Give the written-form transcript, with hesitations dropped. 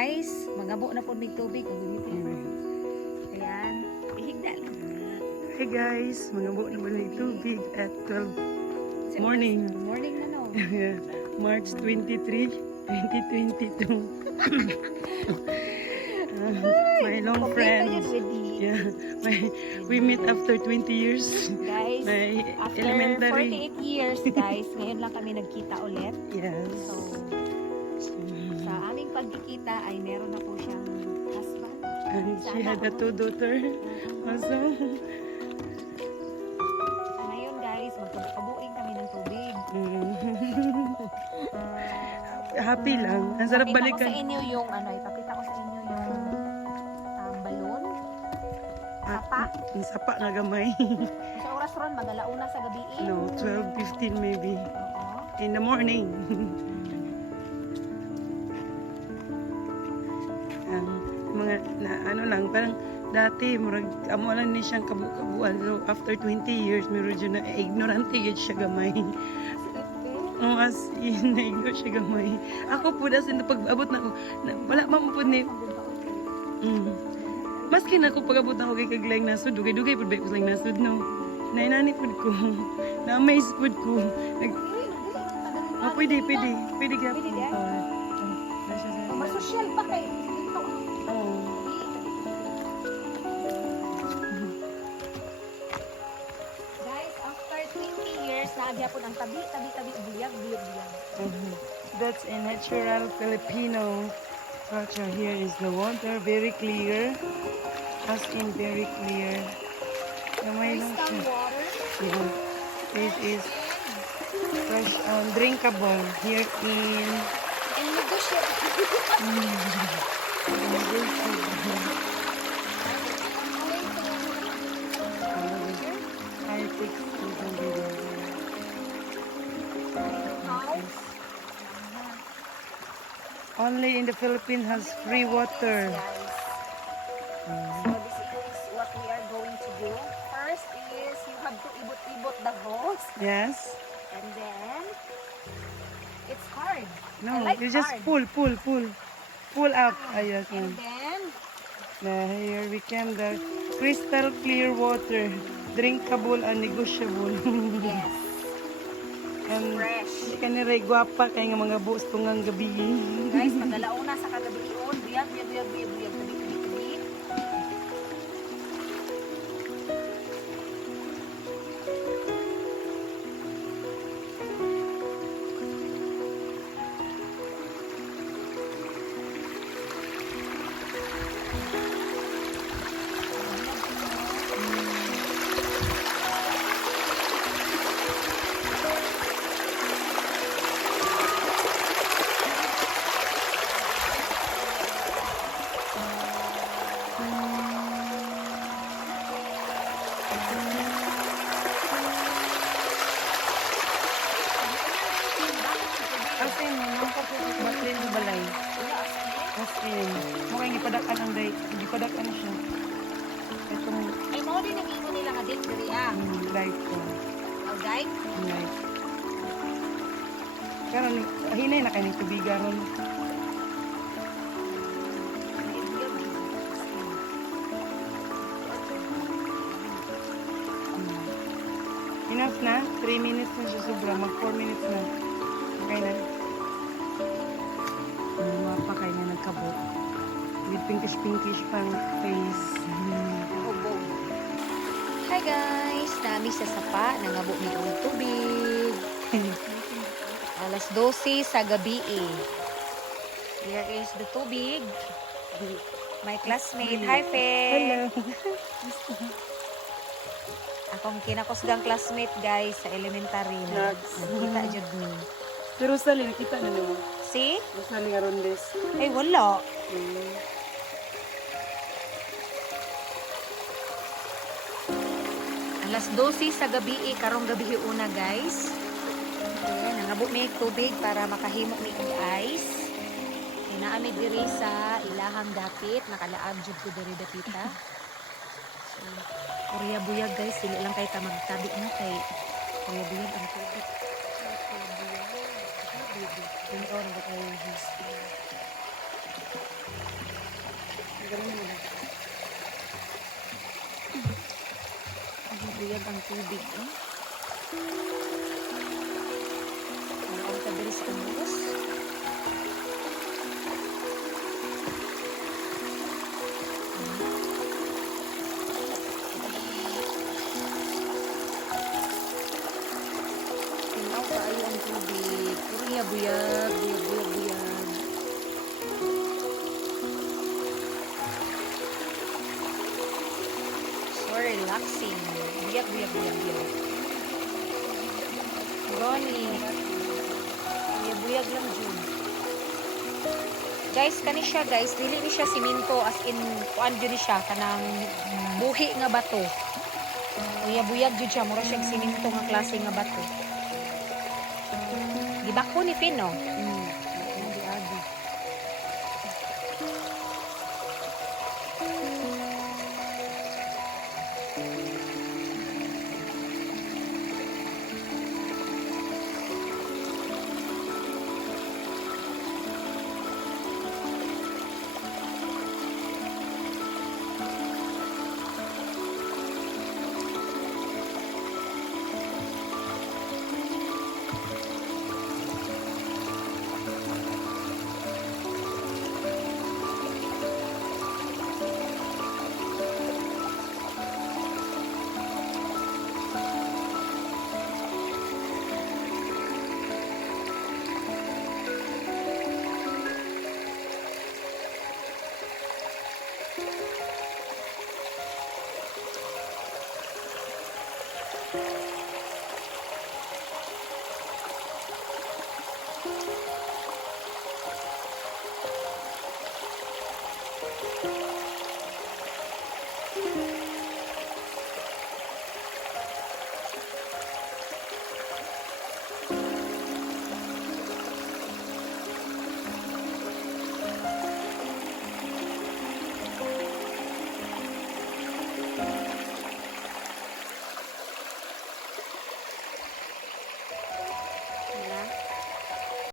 guys, magabo na po may tubig. Ayan, ihigda lang. Hey guys, mangabo na po may tubig at 12 morning. Morning na no. March 23, 2022. My long friend. Yeah, we meet after 20 years. Guys, My after elementary. 48 years, guys, ngayon lang kami nagkita ulit. Yes. So, sa aming pagkikita ay meron na po siyang husband. And she had a 2 daughter. Also. So, ngayon guys, magkabuing kami ng tubig. Happy lang. Ang sarap Ipakita ko balikan. sa inyo yung ipakita ko sa inyo yung balon. Sapa. Ang sapa nga gamay. Sa oras ron, magalauna sa gabi. No, 12:15 maybe. Oo. In the morning. Mga na ano lang, parang dati murag amo lang ni siyang kabuan. So after 20 years, meron dyan na ignorante yun siya gamay. Oh, as in, na-ignore siya gamay. Ako po, as in, pag-abot na ako, wala man po ni... Maski na ako pag-abot na ako kay kaglayang nasud, dugay-dugay po ba ko lang nasud, no? Nainani po ko, na-amaze po ko. Pwede kaya po. Pwede yan? Masosyal pa kayo dito. Guys, after 20 years, naagya po ng tabi, buyag. That's a natural Filipino culture. Here is the water, very clear. As in very clear. May lang Crystal siya. water. Yeah. This is fresh, drinkable here in And negotiable. I think only in the Philippines has free water. So this is what we are going to do. First is you have to ibot-ibot the hose. Yes. And then it's hard. No, I like you just hard. pull up. Ayos. And then Now here we came the crystal clear water, drinkable and negotiable. yes, And fresh. di ka niray gwapa kay nga mga buos tungang gabi. Guys, magalauna sa kagabi yun. Buyag, tabi. Asin, nang batlin sa balay. Asin, mukhang ipadakan ang day, ipadakan siya. Itong Ay, mo din nag-imo nila nga din, diri light ko. Alright? Light. Pero hinay na kayo ng tubigaron. Enough na? 3 minutes na siya sobra. Mag 4 minutes na. Okay na. Mapa kayo na nagkabot. With pinkish pang face. Hi guys! Nami sa sapa, nangabo ni ang tubig. Alas 12 sa gabi Here is the tubig. My classmate. Hi, Fe! Hello. Akong kinakusgang classmate guys sa elementary na nakita jud ni. Pero Sally, nakita na naman. See? Sally nga rondes. Ay wala. Alas 12 sa gabi karong gabi una guys. Okay, nangabo mi tubig para makahimo mi ice. Inaamid diri sa ilahang dapit, nakalaag jud ko diri dapita. So, Korea buyag guys, dili lang kay ta magtabi na kay Korea buyag ang tubig. Korea buyag. Dili or ba kayo history. buyag ang tubig. Ang kabilis sa kumulos. Tinaw kaayo ang tubig. Puriya buyag, buyag, buyag, buyag. So relaxing. Buyag, buyag, buyag, buyag. Gani. Buyag lang dyan. Guys, kani siya guys, dili ni siya siminto as in kuan dyan ni siya kanang buhi nga bato. Buyag jud siya, mura siya siminto nga klase nga bato. Gibako ni Pin, no?